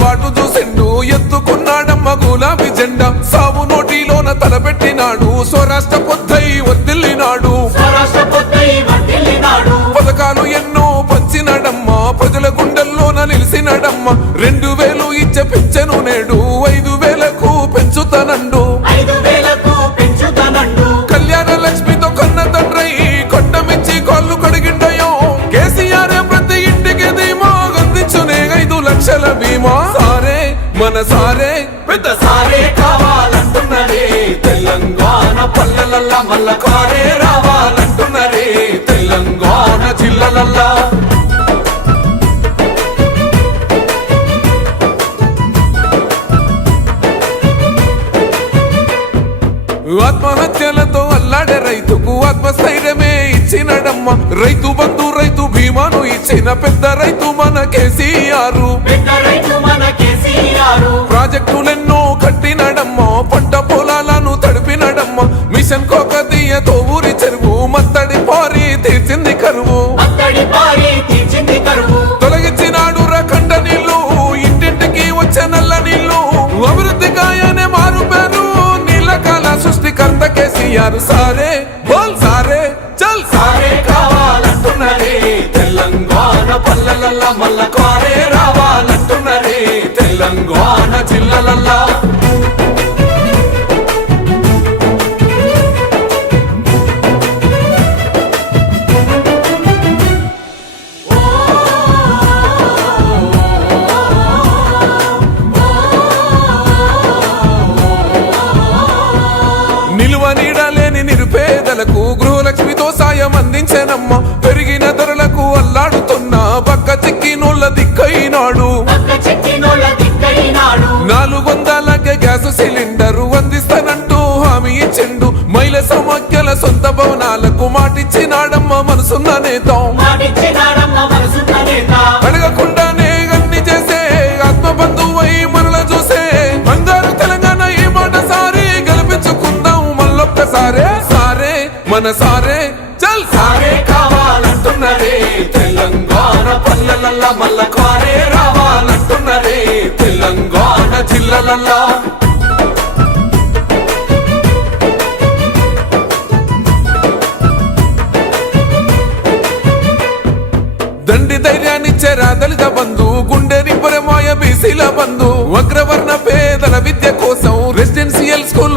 బాటు చూసిండు ఎత్తుకున్నాడమ్మ గులాబీ జెండా. సావు నోటిలోన తలపెట్టినాడు స్వరాష్ట్ర పొద్దై వర్దిల్లినాడు వర్ధిల్లినాడు పథకాలు ఎన్నో పంచినడమ్మ ప్రజల గుండెల్లోన నిలిసినడమ్మ. రెండు వేలు ఇచ్చే పెంచెను మన సారే పెద్ద సారే కావాలంటున్నరే. తెలంగాణ పల్లెలల్ల మల్ల కారే రావాలంటున్నరే. తెలంగాణ జిల్లలల్లా. ఆత్మహత్యలతో అల్లాడే రైతుకు ఆత్మస్థైర్యమే. ఇచ్చినడమ్మ. రైతు బంధు రైతు బీమాను ఇచ్చిన పెద్ద రైతు మన కేసీఆర్. ప్రాజెక్టులెన్నో కట్టినడమ్మ పంట పొలాలను తడిపినడమ్మ. మిషన్ కోకతీయతో ఊరి చెరువు మత్తడి పారి తీర్చింది కరువు. తొలగించినాడు రకండ నీళ్ళు ఇంటింటికి వచ్చే నల్ల నీళ్ళు. అభివృద్ధి గాయనే మారు పేరు నీళ్ళ కాల సృష్టికర్త కేసీఆర్. సారే తెలంగాణ మల్ల కారే రావాలంటున్నరే తెలంగాణ జిల్లలల్లా నిరుపేదలకు గృహలక్ష్మితో సాయం అందించానమ్మ. పెరిగిన ధరలకు అల్లాడుతున్నా చిక్కినోళ్ళ దిక్కైనాడు. పక్క చెక్కినోళ్ళ దిక్కైనాడు. నాలుగు వందలకే గ్యాస్ సిలిండర్ అందిస్తానంటూ హామీ ఇచ్చిండు. మహిళ సమాఖ్యల సొంత భవనాలకు మాటిచ్చినాడమ్మ మనసున్న నేత. అడగకుండానే అన్ని చేసే మనల చూసే. బంగారు తెలంగాణ ఈ మాట సారి గెలిపించుకుందాం మళ్ళొక్కసారే. సారే మన సారే. తెలంగాణ పల్లెలల్ల మల్ల కారే రావాలంటున్నరే తెలంగాణ జిల్లలల్లా. దండి ధైర్యాన్నిచ్చే దళిత బంధు. గుండె నిబ్బరమాయ బీసీల బంధు. వగ్రవర్ణ పేదల విద్య కోసం రెసిడెన్షియల్ స్కూల్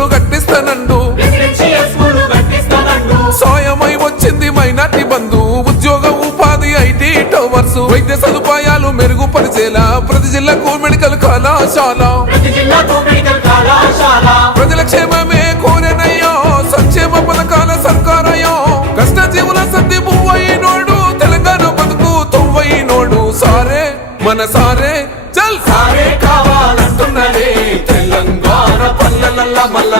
ప్రతి జిల్లాకు మెడికల్ కళాశాల. ప్రజల క్షేమమే కోరెనయ్యో సంక్షేమ పథకాల సర్కారయ్యో. కష్ట జీవుల సర్ది పువ్వైనోడు తెలంగాణ బతుకు తొవ్వైనోడు. సారే మన సారే చల్ సారే కావాలంటున్నరే తెలంగాణ పల్లెలల్ల మల్ల